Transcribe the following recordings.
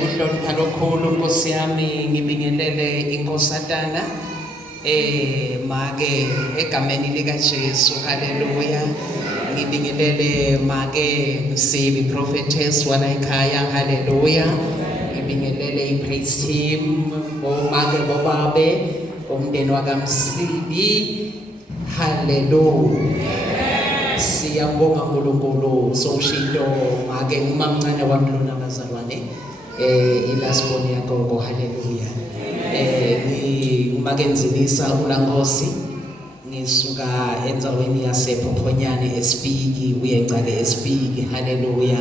Kuhlonipha lokhulu Nkosi yami ngibingelele inkosatana make egameni lika Jesu haleluya ngibingelele make Msibi prophetess wala ekhaya haleluya ngibingelele ipraise team omake bobabe umndeni wakamsibi haleluya siyabonga uNkulunkulu sowushinto make ngumamncane wami lona bazalwane ilasibone yagogo haleluya ngumakenzilisa uLankosi ngisuka endzaweni yasePhophonyane eSpiki uyengcake eSpiki haleluya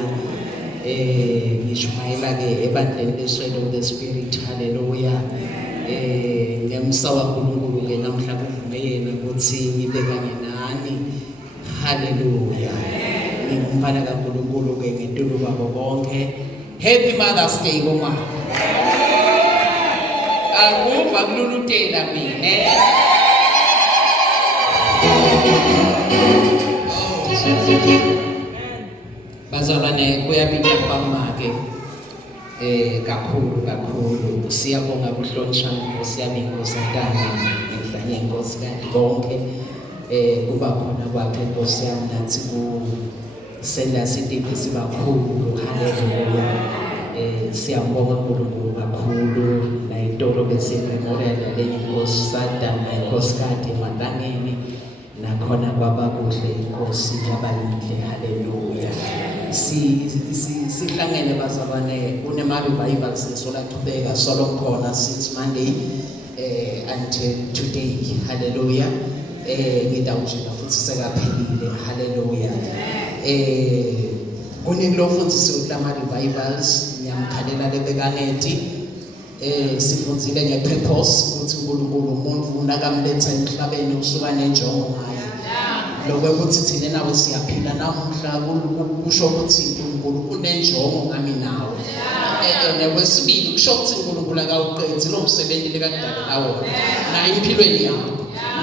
ngishayela ke ebandleni leswele of the spirit haleluya ngiyamsawa uNkulunkulu ke namhla kuvume yena ukuthi ngibe kanye nani haleluya ngimfana kaNkulunkulu ke ngetulu babo bonke. Happy Mother's Day mama. Akuva kululutela mina. Bazalwane kuyabinga kwamake kakhulu siyabonga kuhlonishwa Nkosi yami inkosatana ngihlanye inkosi kanti konke kuba khona kwakhe Nkosi yami nathi ku senda sidiphi sibakhulu haleluya siyabonga uNkulunkulu kakhulu la itolo bese memorial leyinkosatana inkosikazi emadangeni nakhona baba kuhle inkosi yabayinhle haleluya sihlangene bazalwane kunema revivals esola qhubeka solo khona since Monday until today haleluya ngidawujika futhi sekaphelile haleluya kunilofundisi ukulama revivals ngiyamkhalela lebekanethi sifundzile ngepurpose ukuthi uNkulunkulu umuntu unakamletha emhlabeni usuka nenjongo ngayo lokho ukuthi thina nawe siyaphila namuhla kusho ukuthi uNkulunkulu unenjongo ngami nawe nekwesibili kusho ukuthi uNkulunkulu akawuqedzi lo msebenzi lekadala lawo na impilweni yakho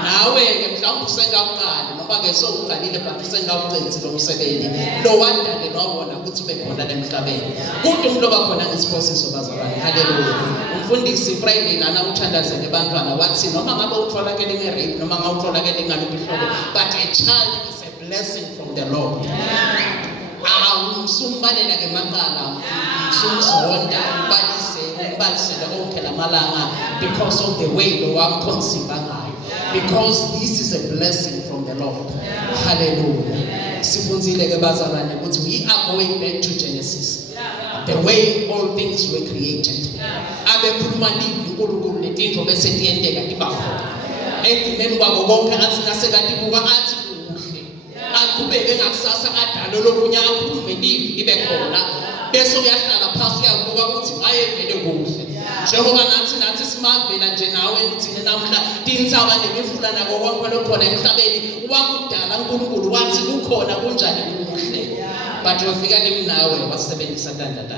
nawe ke mhlawumbe usengaqala noma ke sokuqalile but usengawuqedzi lo msebenzi lo wandale wabona ukuthi ube khona emhlabeni kodwa umuntu obakhona ngesiphoseso bazalwane haleluya umfundisi Friday lana uthandazele abantwana wathi noma ngabe utholakele ngerape noma ngabe utholakele ngalobihlobo but a child is a blessing from the Lord umsumbalela ke maqala umsumzonda ubalisele konke lamalanga because of the way lo wamconceive ngayo because this is a blessing from the Lord hallelujah sifunzile ke bazalwane ukuthi we are going back to Genesis the way all things were created abekhuluma uNkulunkulu letinto bese tiyenteka ibakho ekugcineni kwabo konke athi nasekati buka athi kuhle aqhubeke ngakusasa adalo lokunya akhulume ibe khona bese uyahlala phansi uyabuka ukuthi hayi vele kuhle njengoba nathi simavela nje nawe thina namhla tintsaba nemifula nako konke lokhona emhlabeni wakudala uNkulunkulu wathi kukhona kunjani kuhle but wafika nawe wasebenzisa tanda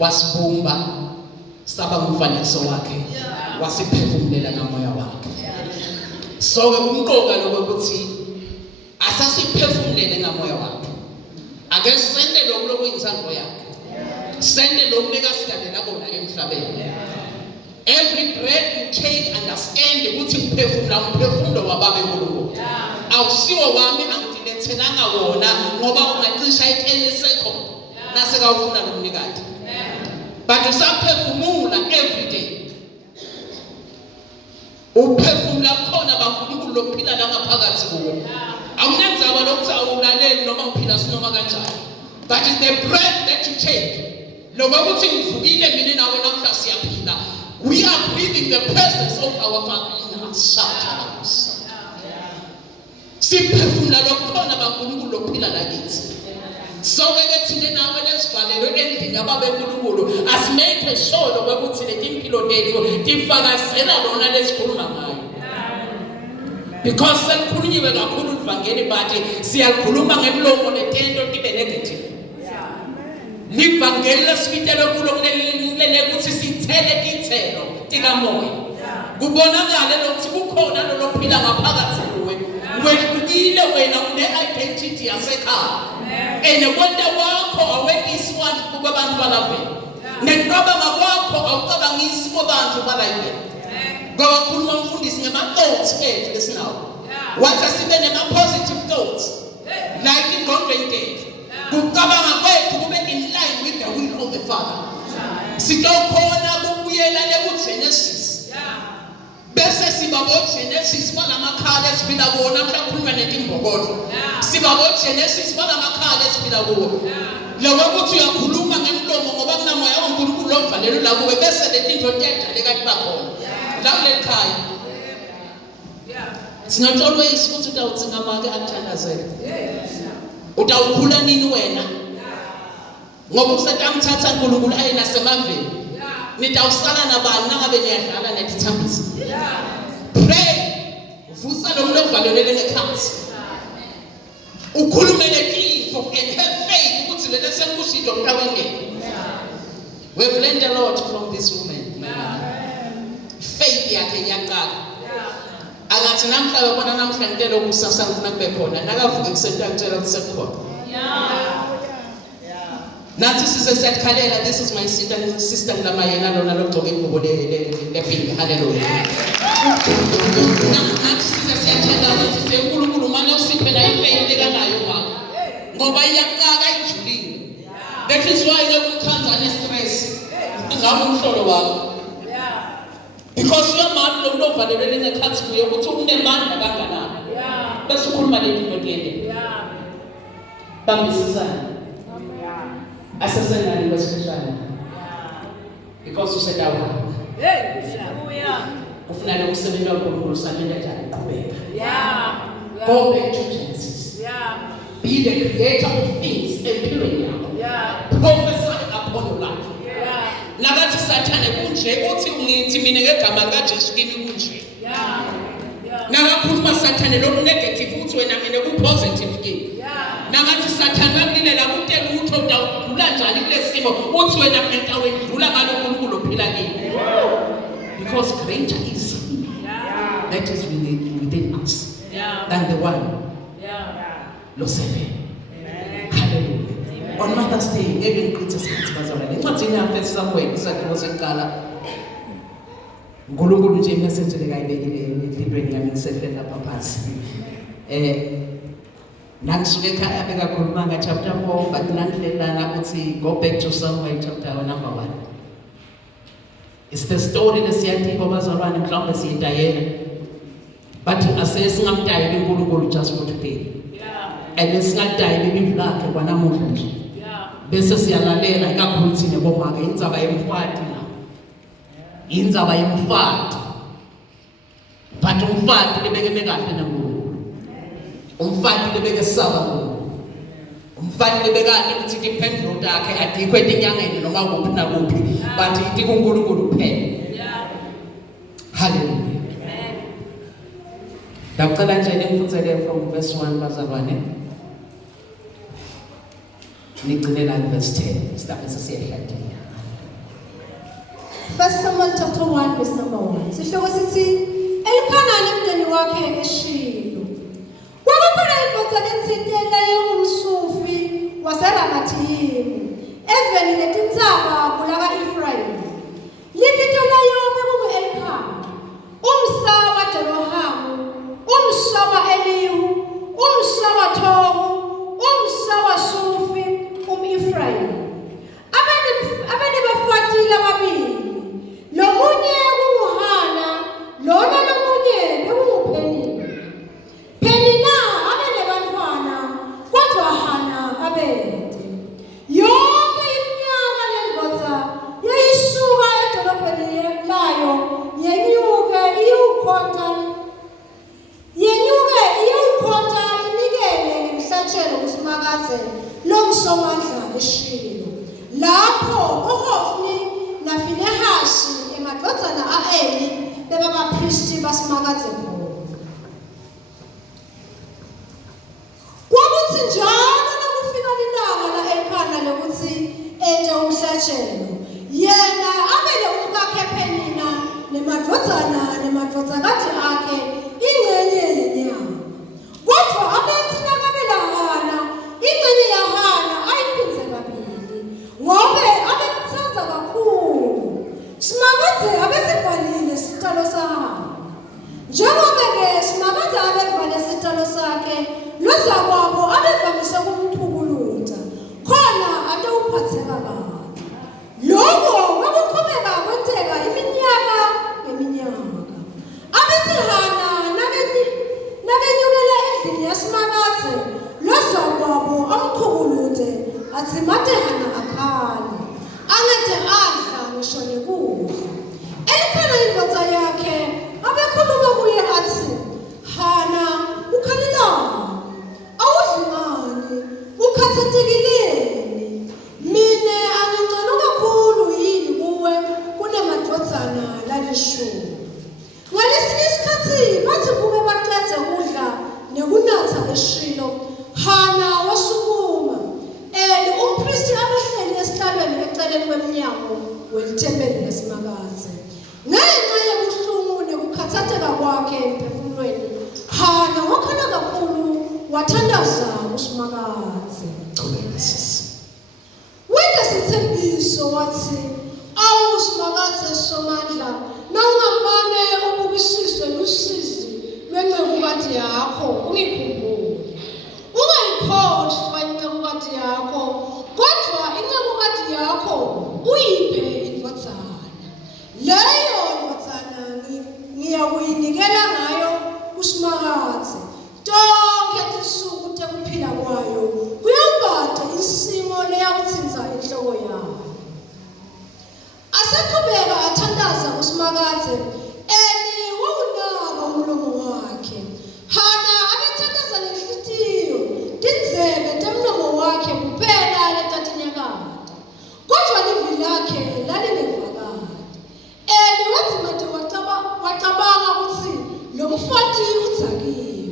wasibumba saba umfanekiso wakhe wasiphefumulela ngamoya wakhe so ke umqoka lokuthi asasiphefumulele ngamoya wakhe ake sende lokuyinsango yakhe sende lokunika sigalela kona emhlabeni every breath you take understand ukuthi umphefumulo wababa enkulunkulu awusiwo wami angidilethanga wona ngoba ungacisha itele sekho nasekawufuna nomnikati but usaphefumula every day uphefumula khona baNkulunkulu lokuphila la ngaphakathi kuwe awunenzaba lokuthi awulaleli noma uphila sinoma kanjani but in the breath that you take lokuthi ngivukile mina nawe namhla siyaphila we are breathing the presence of our Father in us siphefumula lokhona baNkulunkulu lokuphila lakithi so ke thina nawe lesivalelo endlini yababe enkulunkulu asimeke sure ukuthi leti impilo lethu tifakazela lona lesikhuluma ngayo because selikhulunyiwe kakhulu ivangeli but siyakhuluma ngemlomo letento tibe negative livangeli lesibitelo kulo kulele ukuthi sithele ithelo tikamoya kubonakala lokuthi kukhona lo lophila ngaphakathi kuwe wehlukile wena une identity yasekhaya and ukwenta kwakho awekisi kwabantu balapha neqabanga kwakho awucabangisi kwabantu balapha ngoba khuluma umfundisi ngama-thoughts ethu lesinawo wathi sibe nema-positive thoughts like ingqondweni yethu kucabanga kwethu kube in line with the will of the Father sitokhona kubuyela leku-Genesis bese siba bo-Genesis balamakhala esiphila kuwo namhla khuluma netimbokodo siba bo-Genesis balamakhala esiphila kuwo lokho ukuthi uyakhuluma ngemlomo ngoba kunamoya kaNkulunkulu ovalelwe la kuwe bese letinto tiyadaleka tibakhona la kulekhaya it's not always ukuthi utawutsinga make akuthandazele utawukhula nini wena ngoba usetamthatha uNkulunkulu aye nasemaveni nitawusala nabani nangabe niyadlala netithambisi pray vusa lo muntu ovalelele ngekhansi ukhulumele kinto and have faith ukuthi lento senkushido mntawengene we've learned a lot from this woman faith yakhe iyaqala akathi namhla wabona namhla ngitelo kusasa ngifuna kube khona nakavuka ekuseni akutshela ukuthi sekukhona nathi sisesiyakhalela this is my sister lamayena lona logcoke ingubo lepink hallelujah nathi sisesiyakhalela ukuthi uNkulunkulu manje usiphe la ifaith lekanayo mama ngoba iyaqaka ijulile that is why lekumkhanza nestress ngabe umhlolo wakho because your man lo muntu ovalelele ngekhathi kuye ukuthi unemandla kangakanani bese ukhuluma lezinto lezi bambisisana asesenani kwesifashane because usedawa kufanele ukusebenza kwaNkulunkulu samenda njani qhubeka go back to Genesis be the creator of things empyrean yakho prophesy upon your life nakathi sathane kunje uthi ungithi mina ngegama likaJesu kimi kunje nakakhuluma sathane lo negative uthi wena mina ku positive kimi nakathi sathane wakulilela kutela utho udlula njani kulesimo uthi wena mina wendlula ngalo uNkulunkulu ophila kimi because greater is that is within us than the one lo seven hallelujah. On Mother's Day, ngeke ngiqithe isikhathi bazalwane. Encwadini yaFirst Samuel isakhiwo sokuqala uNkulunkulu nje imessage lekayibekile empilweni yami ngisehlele lapha phansi. Nakisuke ekhaya bekakhuluma nga chapter 4 but nangihlelana ukuthi go back to Samuel chapter number 1. It's the story lesiyadinga bazalwane mhlawumbe siyidayela. But asesingamdayela uNkulunkulu just for today. And singadayela ibivu lakhe kwanamuhla nje. Bese siyalalela ikakhulu thina bomake indzaba yemfati la indzaba yemfati but umfati lebekeme kahle naNkulunkulu umfati lebeke saba kuNkulunkulu umfati lebekade ukuthi imphendulo yakhe adikwe etinyangeni noma kuphi nakuphi but ithi kuNkulunkulu kuphela hallelujah amen. Ndacela nje ngifundzele from verse 1 bazalwane nigcine la verse 10 sidabe sesiyahlatela. First Samuel chapter 1 verse number 1 sihloko sithi Elkana nomndeni wakhe eShilo kwakukhona indodana ensitela yomsufi waseRamathimu eveni letintsaba kulaka Ephraim libito layo bekungu-Elkana umsa waJerohamu umsa wa-Elihu umsa waTohu umsa waSufi Ephraim abane bafatile ababili lomunye kunguHana lona lomunye bekunguPenina abene bantwana kodwa Hana abede yonke iminyaka lendvodza yayisuka edolobheni layo yenyuke iyukhonta inikele ngemhlatshelo kuSimakadze lomsomandla eShilo lapho uHofni naFinehashi emadvodzana a-Eli bebabaphristi baSimakadze khona. Kwakuthi njalo nakufika lilanga la-Elkana lokuthi enze umhlatshelo yena abele umkakhe Penina nemadvodzakati akhe ingxenye yenyama kodwa abethi nakabela Hana ingxenye nozakwabo abevamise ukumthukuluza khona ade uphatheka kabi. Lokho kwakuqhubeka kwenzeka iminyaka ngeminyaka. Abethi Hana nabenyukela endlini yaSimakade, lozakwabo amthukuluze athi made Hana akhale, angede adla ngisho nekudla. Elikhona indvodza yakhe abekhuluma kuye athi, Hana, ukhalelani? Awudli ngani? Ukhathatekileni? Mine angingcono kakhulu yini kuwe kunamadvodzana lalishumi. Ngalesinye isikhathi bathi kube baqede ukudla nekunatha eShilo, Hana wasukuma. Umpristi abehleli esihlalweni eceleni kwemnyango welithempeli laSimakade. Ngenxa yobuhlungu nekukhathatheka kwakhe emphefumulweni, Hana wakhala kakhulu wathandaza uSimakade. Wenda sithembiso wathi, awu Simakade Somandla, nawungamane ubukisiswe lusizi lwencekukade yakho ungikhumbule. Ungayikhohlwa incekukade yakho, kodwa incekukade yakho uyiphe indvodzana. Leyo ndvodzana ngiyakuyinikela ngayo kuSimakade tonke tisuku tekuphila kwayo, kuyobata isimo leyakutsinza inhloko yayo. Aseqhubeka athandaza kuSimakade, wawunaka umlomo wakhe. Hana abethandaza ngenhliziyo, tindzebe temlomo wakhe kuphela letatinyakata, kodwa livi lakhe lalingevakali. Wathi made wacabanga ukuthi lo mfati udzakiwe.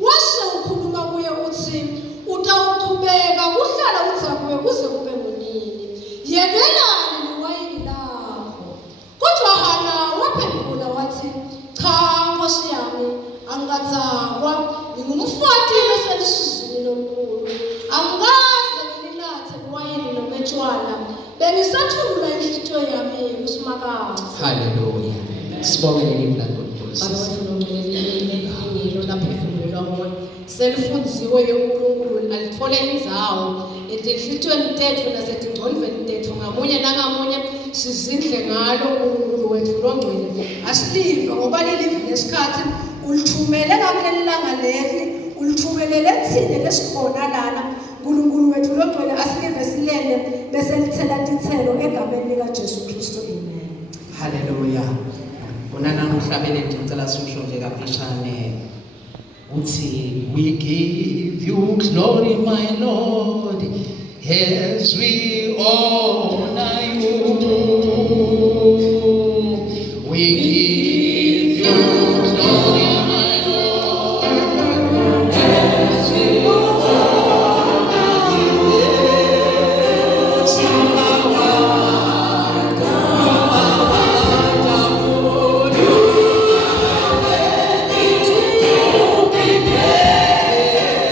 Washo ukhuluma kuye uthi, utawuqhubeka kuhlala udzakiwe kuze kube nini? Yekelani newayini lakho. Kodwa Hana waphendula wathi, cha Nkosi yami, angikadzakwa, ngingumfati oselusizini lomkhulu. Angikaze ngilinathe iwayini nometshwala, bengisathulula inhliziyo yami kuSimakade. Hallelujah. Sibongelele imlandolo. Selifunziwe yonkulunkulu alithole indzawo etinhlitweni tethu nasetingcondvweni tethu ngamunye nangamunye sizindle ngalo uNkulunkulu wethu longcwele. Asilive ngoba lelivi lesikhathi ulithumele ngakuleli langa leli, ulithumelele thine lesikhona lana. uNkulunkulu wethu longcwele asilive silele bese lithela tithelo egameni likaJesu Kristu. Amen. Hallelujah. Unana uhlabele ngicela simusho nje kafishane. Uthi, we give you glory, my Lord, as we honor you. We give you glory, my Lord, as we honor you. Yes, you are wonderful. You are worthy to be praised. You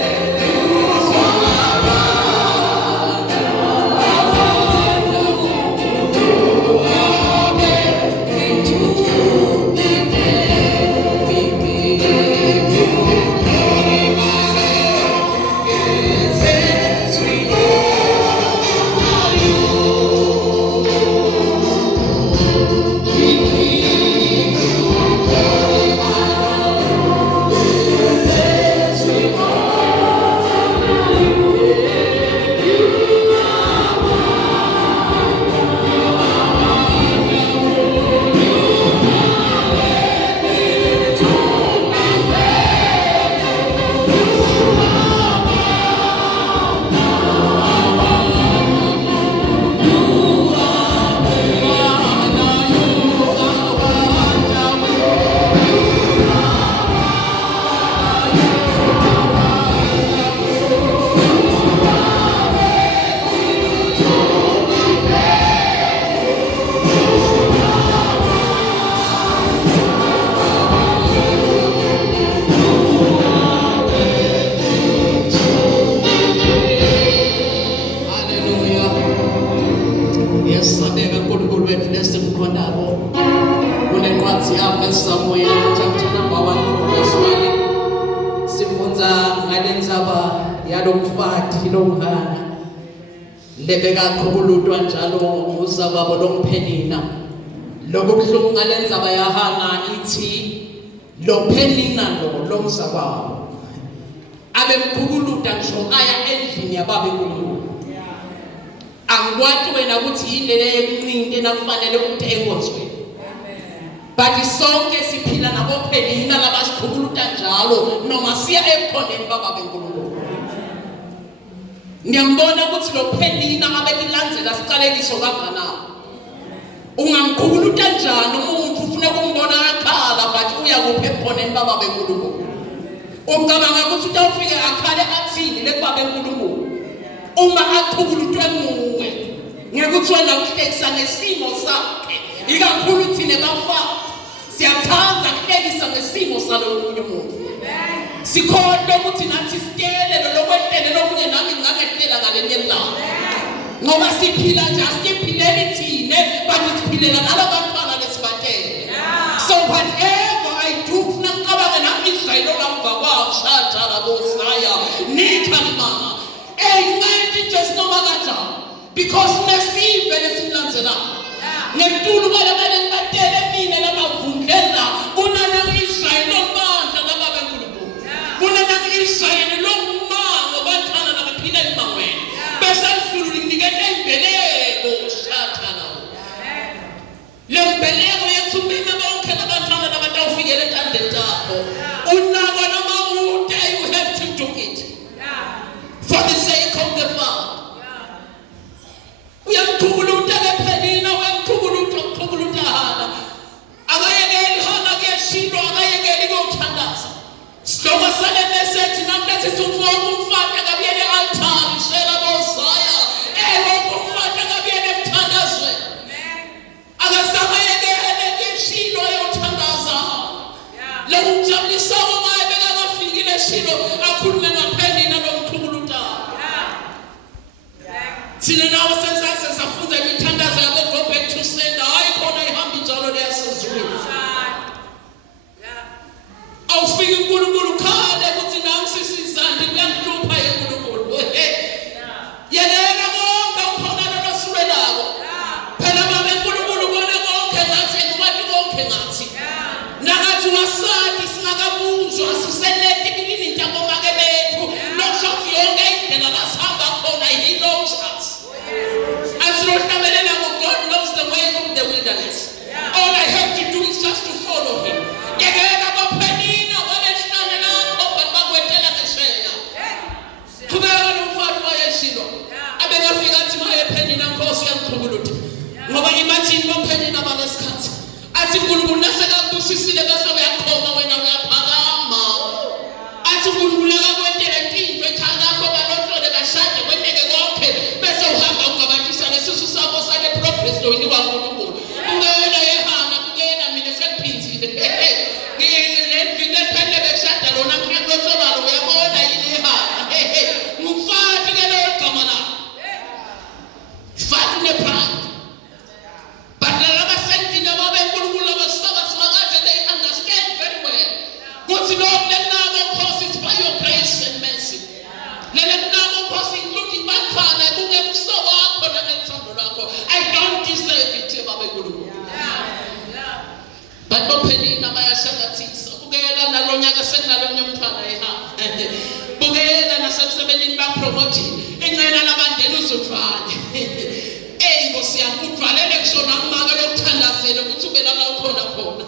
verse Samuel chapter number 1 verse 1 sifunza ngalendzaba yalomfati lomhana lebekakhulutwa njalo nguzababo lomphenina. Lokubuhlungu ngalendzaba yaHana ithi lo Phenina lo mzababo abemkhukuluta ngisho aya endlini yababe kuNkulunkulu. Angikwazi wena ukuthi yini le yekunqinte nakufanele ukuthi enkonzweni. But sonke siphila nabo Phenina labasikhukuluta njalo noma siya ekhoneni bababe kuNkulunkulu. Ngiyambona ukuthi lo Phenina abetilandzela sicalekiso kanganani. Ungamkhukuluta njani umuntu ufuna ukumbona akhala but uya kuphi ekhoneni bababe kuNkulunkulu. Ucabanga ukuthi utawufika akhale athini lebabe kuNkulunkulu. Uma akhukulutwe nguwe ngekuthi wena uhlekisa nesimo sakhe ikakhulu thina bafana siyathanda ukuhlekisa ngesimo salomunye umuntu. Sikhohle ukuthi nathi sitele lokwehlele lomunye nami ngangehlela ngalenye ilanga ngoba siphila nje asiphileli thine but siphilela nalabantwana lesibatele. So whatever I do funa ngicabanga naIsrael olamva kwawo shada labosaya nikhalima ngathi just noma kanjani because nesive lesimlandzelayo ngemtulu balabele ngibatele mina labavundlela kunana Israel omandla lababe kuNkulunkulu kunana Israel lomango bathana labaphila emangweni bese mfulu linikele imbeleko shathana lembeleko yethu mina bonke labathana labatawufikele ethandeni takho unako noma ude you have to do it for the sake of the Father. Uyamkhukuluta ke Phenina uyamkhukuluta Hana. Akayekeli Hana kuyashindwa akayekeli ukuthandaza. Sihloko sale message namhlanje sifuna umfati akabiyele altar shela bosaya. Umfati akabiyele emthandazwe. Akasakayekele kuyashindwa uyothandaza. Lokujabulisa umaye bekakafikile shilo akhulume ngaPhenina lomkhukuluta. Thina nawe sesafunda imithandazo yabo go back to sender hayi khona ihamba njalo leyasezulwini. Awufiki uNkulunkulu khale ukuthi nami sisizandi kuyanhlupha yeNkulunkulu. Yelela konke ukhona lolosule lako. Phela babe uNkulunkulu kona konke ngathi kwathi konke ngathi. Nakathi wasadi singakabuzwa siselete bilini into make bethu lokusho yonke indlela lasihamba khona he knows us. God knows the way of the wilderness. All I have to do is just to follow him. Ngoba imagine boPhenina balesikhathi athi uNkulunkulu nasekakubusisile bese uyakhoma wena uyaphakama athi uNkulunkulu akakwentela into ekhaya lakho balotlole bashade kwenteke konke bese uhamba ugabathisa lesisu sakho sale progress loyinikwa uNkulunkulu ungena eHana kungena mina sekuphinzile ngilevile phele beshada lona ngiyaqothola lo uyabona yini eHana ngufati ke lo gama la fati ne pride. But the other sentence about the Kulunkulu of Sabbath, they understand very well. God to know them now cause it by your grace and mercy. Let them now cause it looking back Father, to them so I don't deserve it, Baba Kulunkulu. But no penny na maya shagati. Bugela na lonyaga senna lonyumtana eha. Bugela na sabsebenin ba promoting. Engena na bandelu sutfani. Ngosi yakutvalele kusona umaka lokuthandazela ukuthi ube la ukhona khona.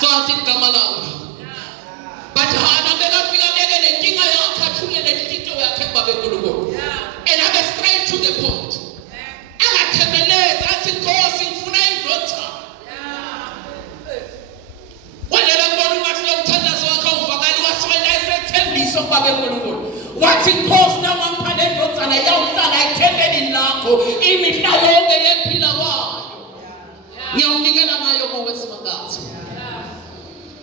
Fathi igama lawo. But Hana bekafika bekele inkinga yakhe athulele into yakhe babe kuNkulunkulu. And abe straight to the point. Angathemeleza athi Nkosi ngifuna indodana. Wena ngibona ukuthi lokuthandaza wakhe uvakali waswela esethembiso babe kuNkulunkulu. Wathi Nkosi nama ngiphala indodana yawuhlala ethembeni lakho imihla yonke yephila kwayo. Ngiyawunikela ngayo ngokwesimakathi.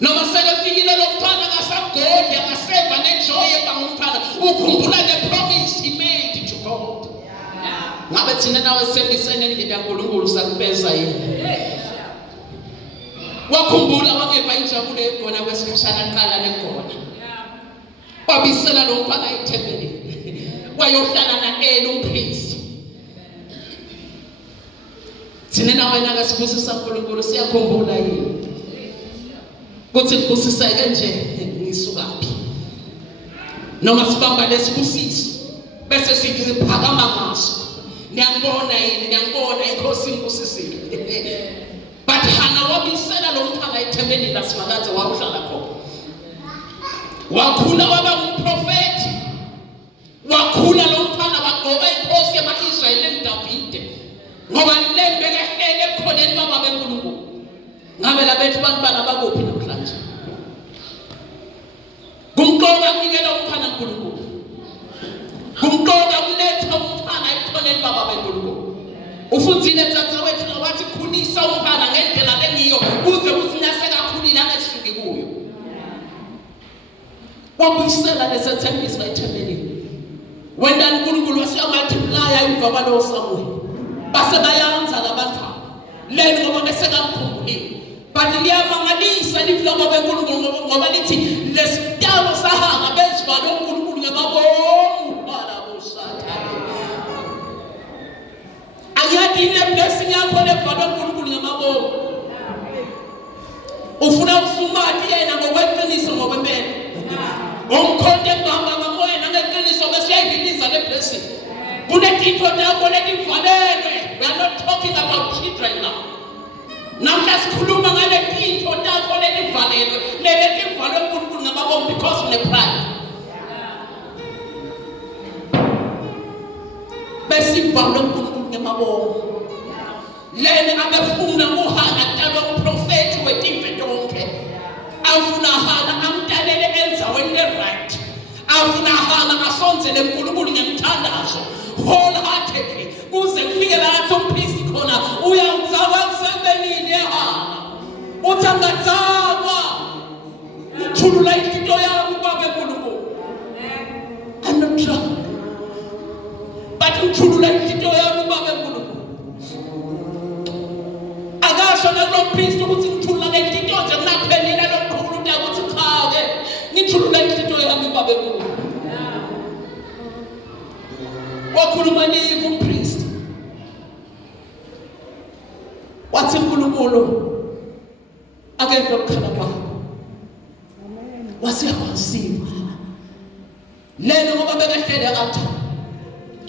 Noma selefikile lomfana kasagodi akaseva nejoy ebangumfana ukhumbula the promise he made to God. Ngabe thina nawe sembisene endlini kaNkulunkulu sakufeza yini? Wakhumbula wangeva injabulo egona kwesikhashana qala nekhona. wabisela lo mfana ethembelini wayohlala naEli umpriest. Thina na wena kasibusisa uNkulunkulu siyakhumbula yini kuthi kubusiseke nje ngisukaphi noma sibamba lesibusiso bese sithi phakama ngaso. Ngiyangibona yini, ngiyangibona inkosi imbusisile. But Hana wabisela lo mfana ethembelini lasimakaze wawuhlala khona. Wakhula waba umprofeti. Wakhula lo mfana wagoba inkosi yama-Israyeli Davide. Ngoba lembeke hlele ebukhoneni baba beNkulunkulu. Ngabe labethu bantwana bakuphi namhlanje? Kumqoka kunikela umfana uNkulunkulu. Kumqoka kuletha umfana ebukhoneni baba beNkulunkulu. Ufunzile dzadzewethu wathi khulisa umfana ngendlela lengiyo kuze usinyase kakhulile angesuki kuyo. Wabuyisela lesethembisa ethembelini. Wenda uNkulunkulu wasiyamultiply imvaba lo Samuel. Base bayanza labantwana. Lelo ngoba bese kamkhumbulile. But liyamangalisa livlobo beNkulunkulu ngoba lithi lesitabo sahanga bezwa lo uNkulunkulu ngemabomu bala bosathane. Ayathi le blessing yakho levwa lo uNkulunkulu ngemabomu. Ufuna usumathi yena ngokweqiniso ngokwempela. Umkhonto ngihamba ngamoya nangeqiniso bese uyayilisa le blessing. Kunetinto takho letivalelwe. We are not talking about children now. Namhla sikhuluma ngale tinto takho letivalelwe. Letivalelwe uNkulunkulu ngamabomu because of the pride. Besivalwe uNkulunkulu ngamabomu. Lena abefuna uHana atalo umprofeti wetimve tonke. Afuna Hana amdalele enzaweni le-right. Afuna Hana asonzele uNkulunkulu ngemthandazo wholeheartedly kuze kufike lapho umpriest khona uyamzaba emsebenzini eHana. Uthi angazaba ngithulula into yami baba eNkulunkulu. I'm not drunk. But ngithulula into yami baba eNkulunkulu. Akasho lo priest ukuthi ngithulula into nje kunaphelile lokukhulu ukuthi cha ke ngithulula into yami baba eNkulunkulu. Wakhuluma niye umpriest. Wathi uNkulunkulu akekho ukukhala kwakho. Wasiyakonsima. Lelo ngoba bekahlele kathi.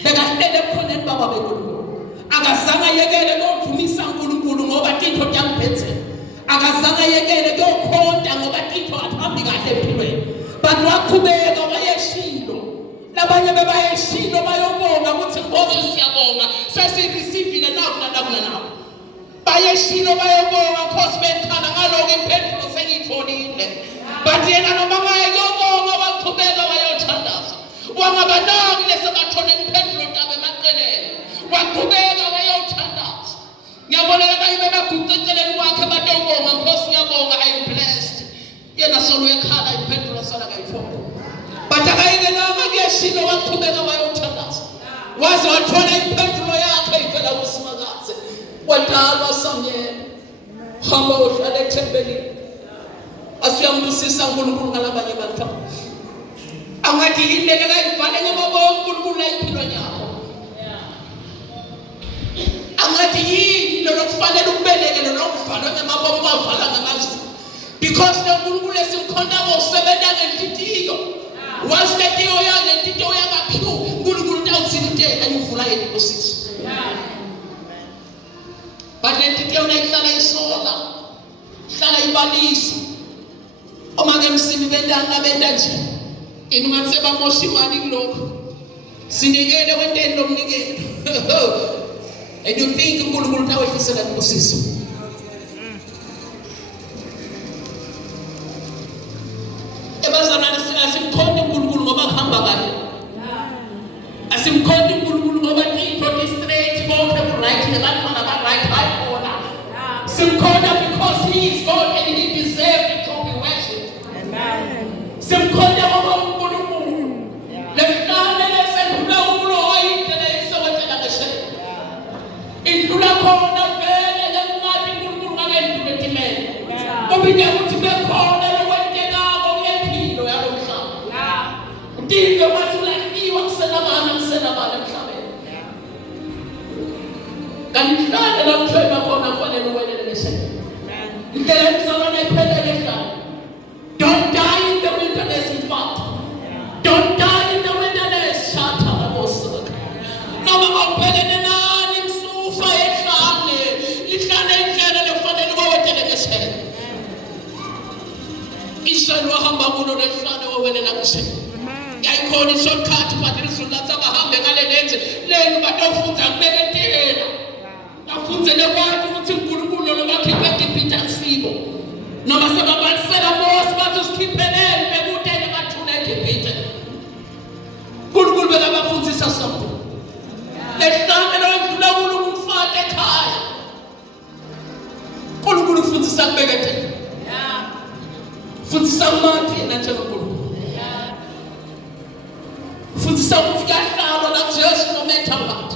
Bekahlele ebukhoneni baba beNkulunkulu. Akazange ayekele lokuvumisa uNkulunkulu ngoba tinto tamphethe. Akazange ayekele ukukhonda ngoba tinto athambi kahle empilweni. But waqhubeka wayeshilo. Labanye bebayeshilo bayobonga ukuthi Nkosi siyabonga sesireceive naku. Bayeshilo bayobonga Nkosi bekhala ngaloko impendulo sengitholile. But yena noma bayobonga waqhubeka wayothandaza. Wangabanaki lesebathola impendulo tabe emaqeleni. Waqhubeka wayothandaza. Ngiyabona abanye bebaguqeceleni wakhe batobonga Nkosi ngiyabonga I am blessed. Yena solo ekhala impendulo sala kayithola. But akayikelanga kuyeshilo waqhubeka wayothandaza. Waze wathola impendulo yakhe ivela kuSimakazi. Wadalwa Samuel. Hamba uhlala ethembelini. Asiyambusisa uNkulunkulu ngalabanye abantu. Angathi indlela kayivale ngamabomu uNkulunkulu ayiphilweni yakho. Angathi yini lo kufanele ukubeleke lo kuvalwe ngamabomu kwavala ngamazwi. Because lo uNkulunkulu esimkhonda ngokusebenza ngentitiyo. Wasitetiyo yakhe entitiyo yakaphiwo uNkulunkulu utawuthini ayivula yena inkosi. But lentitiyo unayihlala isola. Hlala ibalisa. Oma ke msimi bendanga benda nje. Ingathi sebamosha imali kulokho. Sinikele kwenteni lomnikelo. And you think uNkulunkulu utawehlisela inkosi. Ebazalwane asimkhonde uNkulunkulu ngoba kuhamba kahle. Asimkhonde uNkulunkulu ngoba tinto straight bonke right nebantwana ba right bayibona. Simkhonda because he is God and he deserves to be worshipped. Amen. Simkhonda ngoba uNkulunkulu. Lehlale lesendula ulo oyindlela yesewetela ngeshe. Indlula khona vele lemali uNkulunkulu ngakendlule thimela. Ngoba into ukuthi bekhona lokwenteka empilo yalomhlaba. Kanhlale la mthemba khona kufanele uwelele ngesebe. Indlela emzalwane iphelele ehlala. Don't die in the wilderness, in fact. Don't die in the wilderness. Shata labosaka. Noma ngawubhekene nani msufa ehlane. Lihlane indlela lekufanele uwelele ngesebe. Israel wahamba kulo lehlane wawelela ngesebe. Yayikhona ishortcut but rizulathi abahambe ngale lenze leni batofunza kubeketela. Bafunze lekwazi ukuthi uNkulunkulu lo bakhiphe eGibhithe akusibo. Noma sebabalisela Mose bathi usikhipheleni bekutene bathuna eGibhithe. uNkulunkulu bekabafundzisa something. Lehlane lo endlula kulo umfati ekhaya. uNkulunkulu ufundzisa kubeketela. Fundzisa amathi yena njengoNkulunkulu. Fundzisa ukuthi kuyahlalwa la Jesu no matter what.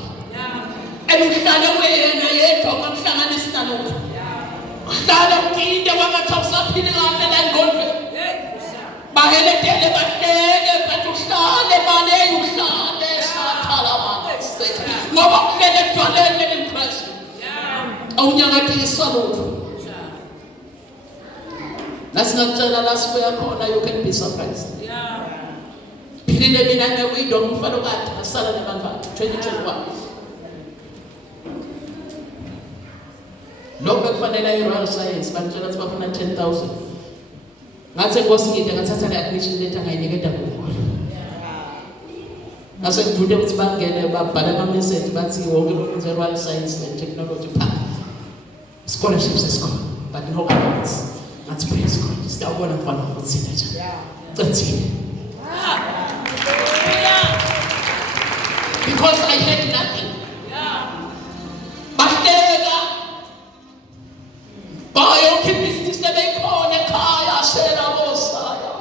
Uhlale wena yedwa ungamhlanganisi nalokho. Uhlale uqinde wangathi awusaphili kahle la engqondweni. Baheletele bahleke bathi uhlale manje uhlale sathala manje. Ngoba uhlele edwaleni leMkristu. Awunyakathisa lokho. Nasingakutshela la sibuya khona you can be surprised. Philile mina ngewidwa umfana kade asala nabangani 2021. Lokho bekufanele ayi-Royal Science bantshela ukuthi bafuna 10,000. Ngathi Nkosi ngide ngathatha le-admission letter ngayiniketa kubo. Ngase ngivule ukuthi bangene babhala ama-message bathi wonke lofunza e-Royal Science and Technology Park. Scholarships esikole but no grants. Ngathi praise God. Sitawubona mfana ukuthi nje. Cethile. Because I had nothing. Bahleka bayonke business lebekhona ekhaya shela bosaya.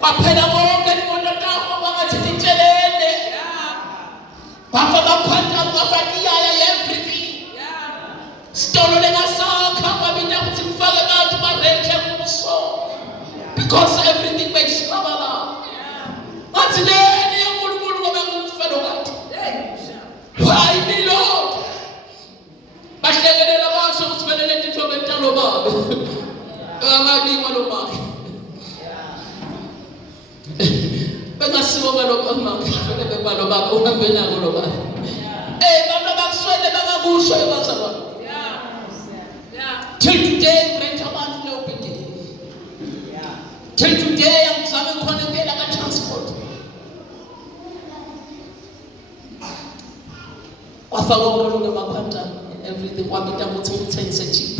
Baphela bonke imoto takho bangathi litshelene. Bafa bakhanda bafakiyala everything. Stolo lengasakha babinda ukuthi kufake abantu barente kuso. Because everything makes trouble. Ngathi leni uNkulunkulu ngoba ngumfana wakhe. Why me Lord? Bahlekelela basho ukuthi fanele ngithobe entalo baba. Angalima lo mama. Bengasibo balokho mama. Fanele bebalo baba uhambe nako lo baba. Bantu abakuswele bangakusho ebazalwane. Till today rent abantu no big. Till today angizame khona impela ka transport. Wafaka konke amakhwanta everything wabita ukuthi ngithengise cheap.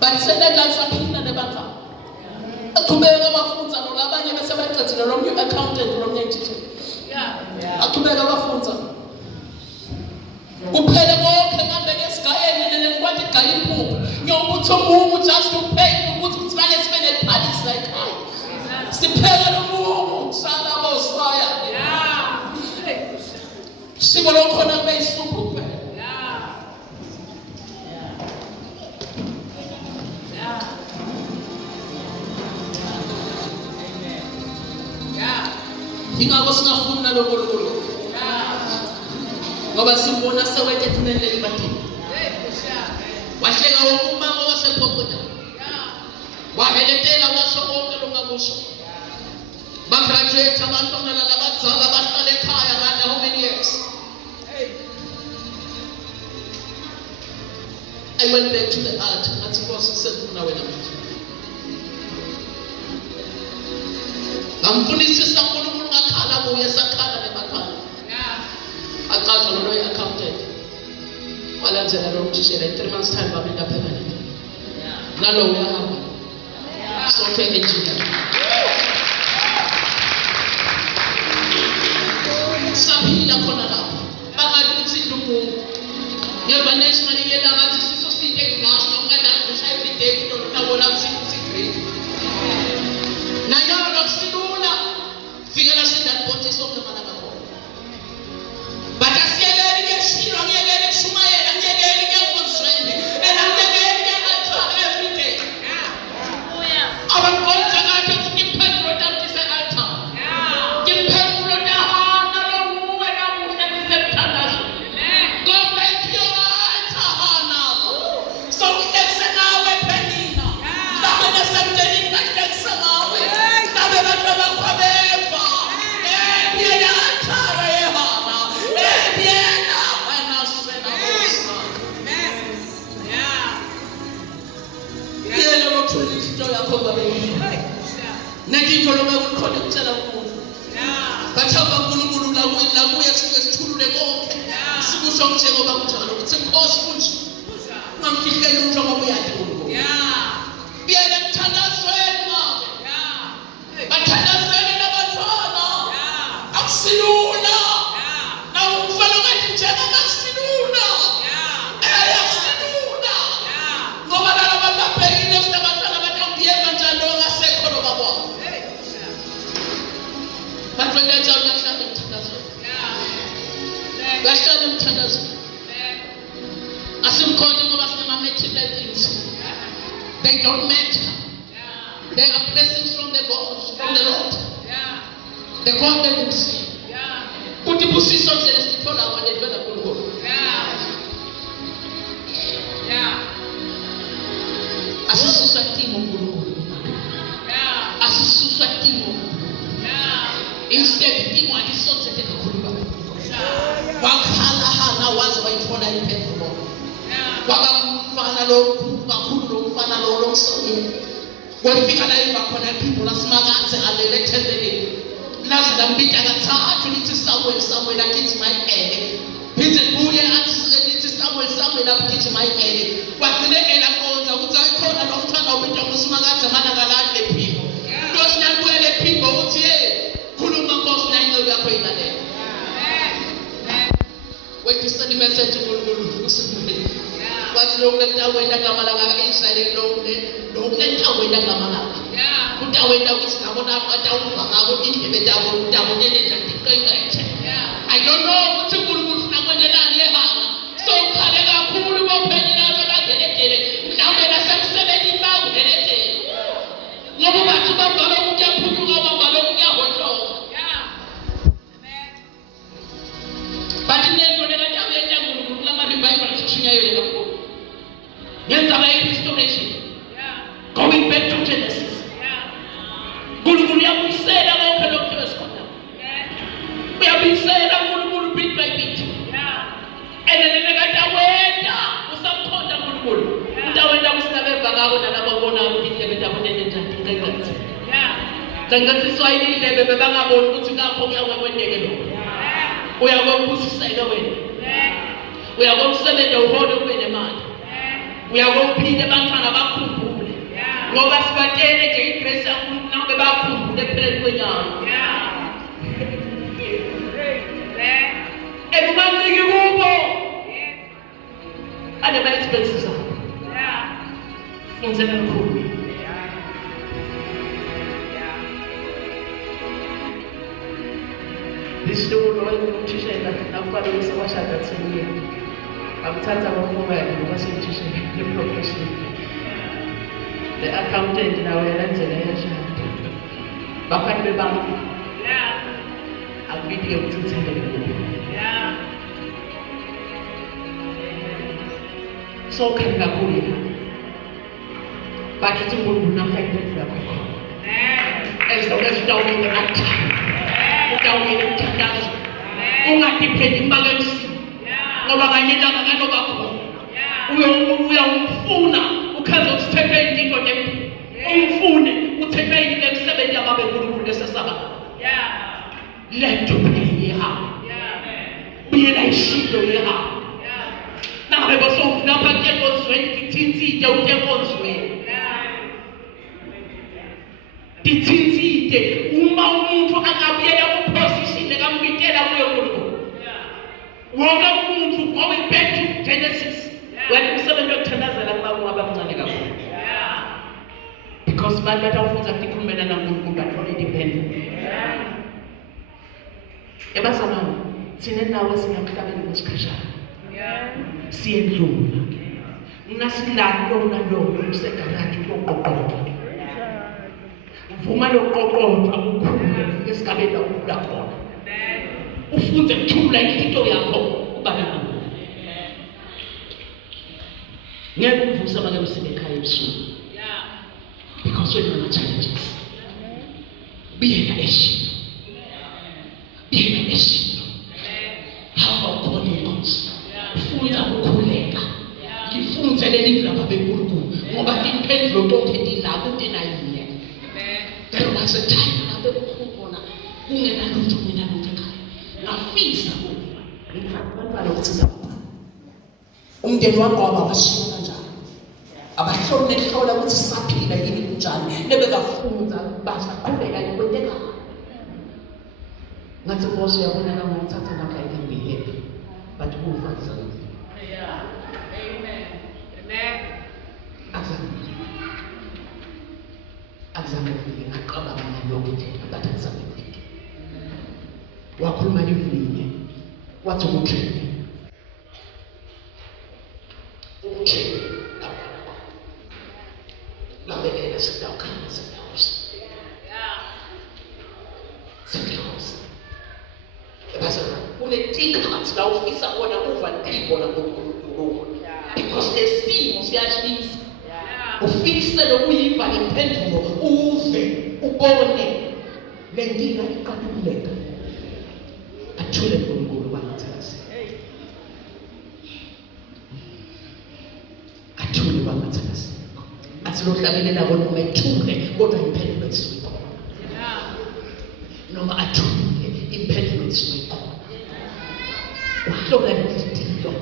But sendasaphila nebantla. Aqhubeka abafunza nolabanye bese baqedile lo new accountant lo new teacher. Aqhubeka abafunza. Kuphele konke ngambe ngesigayeni nenkwathi igaya impuphu. Ngiyokuthi umuntu just to pay ukuthi kufanele sibe nephalisi la ekhaya. Siphele lo muntu sala bosaya. Sibolo khona beyisuphu kuphela. Ingako singafuni nalokho lokho. Ngoba sibona sewethe thina leli bathini. Wahleka wonke umama wasephokonya. Waheletela washo konke longakusho. Bagraduate abantwana labadzala bahlala ekhaya ngale how many years? I went back to the art. Ngathi Nkosi sekufuna wena manje. Ngamfunisisa uNkulunkulu ngakhala kuye sakhala nemakhala. Aqazwa lo accountant. Walandzela lo mthishela 3 months time bamenda permanent. Nalo uyahamba. Software engineer. Saphila khona lapho. Bangathi uthini umuntu. Ngeba national yela ngathi siso sinte glass nokungana kusha every day into nabona ukuthi great. Nayo lokusilula fikela sindabonje sonke malanga khona. But asiyekeli ke shilo ngiyekeli kushumayela ngiyekeli ke konzwende and ngiyekeli ke altar every day. Abantu bonke ngathi ngiphendula ukuthi altar. Ngiphendula dahana lo kaNkulunkulu la kuye sithulule konke sikusho njengoba kunjalo ukuthi Nkosi kunje ungamfihleli utho ngoba uyathi uNkulunkulu biyele kuthandazweni manje bathandazweni nabafana akusilula nawufana ngathi njengoba akusilula akusilula ngoba laba babhekile sinabantwana batambiyeka njalo ngasekho lo babo bathwele njalo yahlala emthandazweni yahlala emthandazweni asimkhona ngoba sinama-material things they don't matter they are blessings from the God from the Lord the God that you see kuti busiso nje lesithola wanevela kuNkulunkulu asisuswa timo kuNkulunkulu asisuswa timo instead timo alisonzete kakhulu wakhala hana waze wayithola impendulo kwaba umfana lo kakhulu lo mfana lo lomsongela wafika la iba khona people asimakaze alele thembeleni laze lambita kathathu lithi Samuel akithi mayele bize buye athi lithi Samuel akithi mayele wagcine elakonza ukuthi ayikhona lo mfana ubinta usimakaze mana ngalale people Nkosi nakuye le people uthi hey khuluma Nkosi na incebo yakho ilalele wethi send message kuNkulunkulu usimele wasilokhu lentakwenda ngamalanga kaIsrael lo lentakwenda ngamalanga kutawenda ukuthi ngabona atawuva ngabo indlebe dabo dabo nenenda ndiqengqethe I don't know ukuthi uNkulunkulu ufuna kwenzelani ehanga so ukhale kakhulu bophenye nazo bageledele mhlawumbe nasemsebenzini bakugeledele ngoba bathi bambalo kuyaphunyuka bambalo kuyahohloka but nento lekatawenda uNkulunkulu kulama revival sishinyayo kakhulu yenza ba restoration going back to Genesis uNkulunkulu uyabuyisela konke lokho esikhona uyabuyisela uNkulunkulu bit by bit elele katawenda usakhonda uNkulunkulu utawenda usinabeva ngako nalababona ukuthi indlebe dabo nenenjani ngengqethi ngengqethi swayini indlebe bebangaboni ukuthi ngakho kuyakwendeke lokho uyakubusiseka wena uyakusebenza uhole ube nemali uyakuphinde abantwana bakhumbule ngoba sibatele nje igrace yaNkulunkulu nabe bakhumbule phela kwenyawo ekubanciki kubo anema expenses abo funzela kakhulu Lisitulo wayekuthishela afana usewashada thini akuthatha abafowabo ngoba sentishela le-profession the accountant nawe yalenzela yashada bafana bebantu akubidi-ke ukuthi uthembele kubo so khali kakhulu yena but uthi uNkulunkulu namhla kwakho as utawuyile athanda utawuyile umthandazo ungadiphendi imbakemsini ngoba kanye langa kanoba khona uyawufuna ukhaze usithethe indingo tempilo umfune uthethe indingo emsebenzi yababe uNkulunkulu esesaba lento yehamba buyela ishilo yehamba nangabe bosofuna phakathi enkonzweni ngithintsite utenkonzweni dithintsite uma umuntu angabuyela kuposition lekambitela kuyo uNkulunkulu wonke umuntu going back to Genesis when umsebenzi wokuthandazela kuba kungaba mncane kakhulu because abantu batawufunza ukuthi ikhulumela naNkulunkulu bathola independence ebazalwane thina nawe singakuhlabela kwesikhashana siyendlula ngasilalo nalolo usegaraji uqoqoqo vuma loqoqoqa ukhule esigabeni ukhula khona ufunze ukuthula into yakho ubana ngeke uvusa make msebekhaya ebusuku because we have challenges biyena eshilo hamba ukhona inkosi ufuna ukukhuleka lifunze leli ndaba beNkulunkulu ngoba imphendulo tonke dilapho tenayinye there was a time lapho kukhona kungena lutho mina lutho ngiyafisa abantwana ukuthi umndeni wami wabashiya kanjani abahlola ukuthi saphila yini kunjani nebekafunza basaqhubeka nokwenteka ngathi boss uyabona la ngithatha lapha I can be happy but who finds out azame ukufika ngaqabanga nalokho nje but azame ukufika wakhuluma livile wathi ukutrade labelela sidawukhana sedawusi sedawusi ebase kunetikhathi la ufisa khona uva people lakuNkulunkulu because esimo siyashisa ufise lokuyiva impendulo uve ubone lenkinga iqaluleka athule uNkulunkulu bangathasi athule bangathasi athi lohlabelela bona noma ethule kodwa impendulo isuke khona noma athule impendulo isuke khona uhlola lentilo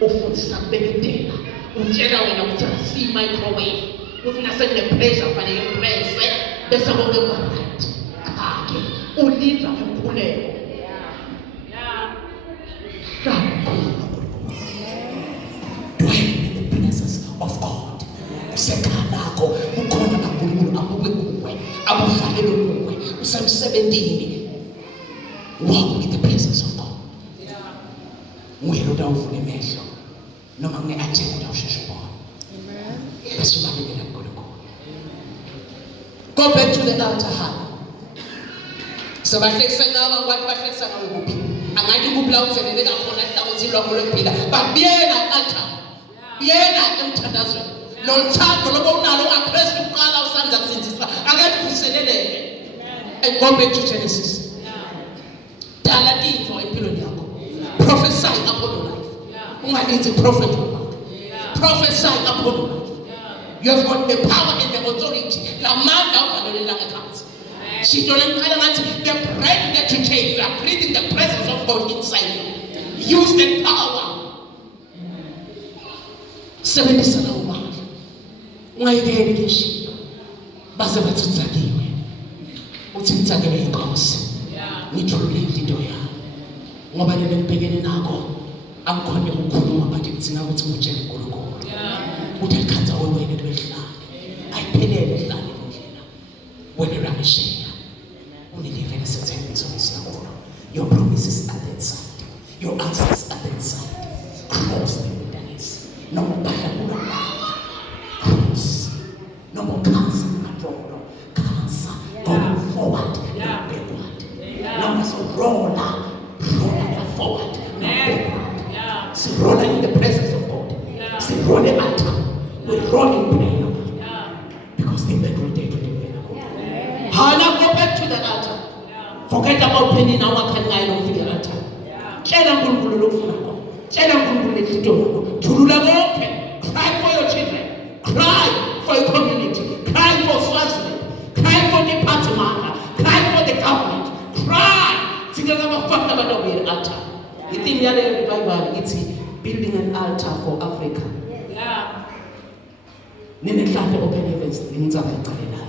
ufundisa kubeketela utshela wena ukuthi asi microwave uthi nasele pressure fanele upresse bese konke kuba right ake ulinda umkhuleko dwell in the presence of God usekhalakho ukhona kaNkulunkulu abuke kuwe abuvalele kuwe usemsebentini walk with the presence of God nguyelo dawuvule mehlo noma ngeagenda dawusheshe bona bese ubalekela kuNkulunkulu go back to the altar hall sebahlekisa ngawa kwathi bahlekisa ngawe kuphi angathi kubula uzelele kakhona hlangothi lwakho lokuphila babiyela altar biyela emthandazweni nothando lobo unalo ngaKristu uqala usanza kuzinziswa akathi kuseleleke and go back to Genesis dala into empilweni yakho prophesy upon your life ungalithi prophet prophesy upon your life you have got the power and the authority lamandla uvalelelanga phansi shito lenqala ngathi the breath that you take you are breathing the presence of God inside you use the power sebenzisa lawo mali ungayekeli ke shito base bathi utsakiwe uthi ngitsakele inkosi ngithulule into yami ngoba lelo ngibhekene nako angikhona ukukhuluma bathi ngitsinga ukuthi ngitshele uNkulunkulu uthi alikhanza wena lwehlala ayiphelele ihlala endlela wena ramesheya unilivele sethembiso lesikhulu your promises are that side your answers are that side cross the wilderness no baya kulala cross no more cancer control cancer go forward no backward no more roller forward no backward so roll in the presence of God so roll the altar we roll in prayer because the bedroom day to the Hana go back to the altar forget about penny now wakhanya ngofika altar tshela uNkulunkulu lokufunako tshela uNkulunkulu lento yakho thulula konke cry for your children cry for your community cry for Swaziland cry for the party maker cry for the government cry singaka bafana balobela altar ithini yale revival ithi building an altar for Africa nene mhlawumbe open heavens ngizaba icalela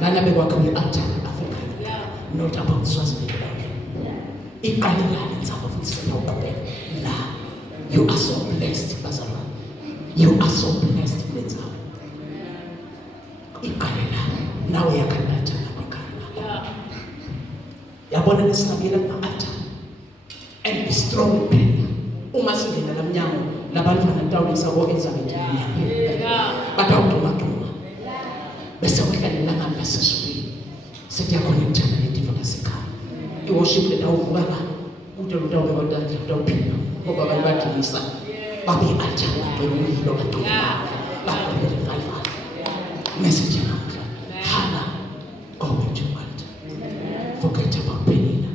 lana bekwakha i-altar eAfrica not about Swaziland iqalela insaba futhi seyoqhubeka la you are so blessed bazalwane you are so blessed lenzaba iqalela nawe yakhanatha ngakhaya yabona lesingabiyela kuma-altar and be strong in prayer uma singena lamnyango labantwana ntawulisa ko-Elizabeth batawuduma bese uhlale langami lasezulwini sekuyakhonekthana nendima ngasekhaya i-worship letawuvuka la ude utawuphila ngoba abantu badlulisa babe i-altar bagcwele umlilo bagcwele revival message yanamhla hala go back to what forget about Penina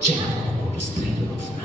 tshela uNkulunkulu strength ofuna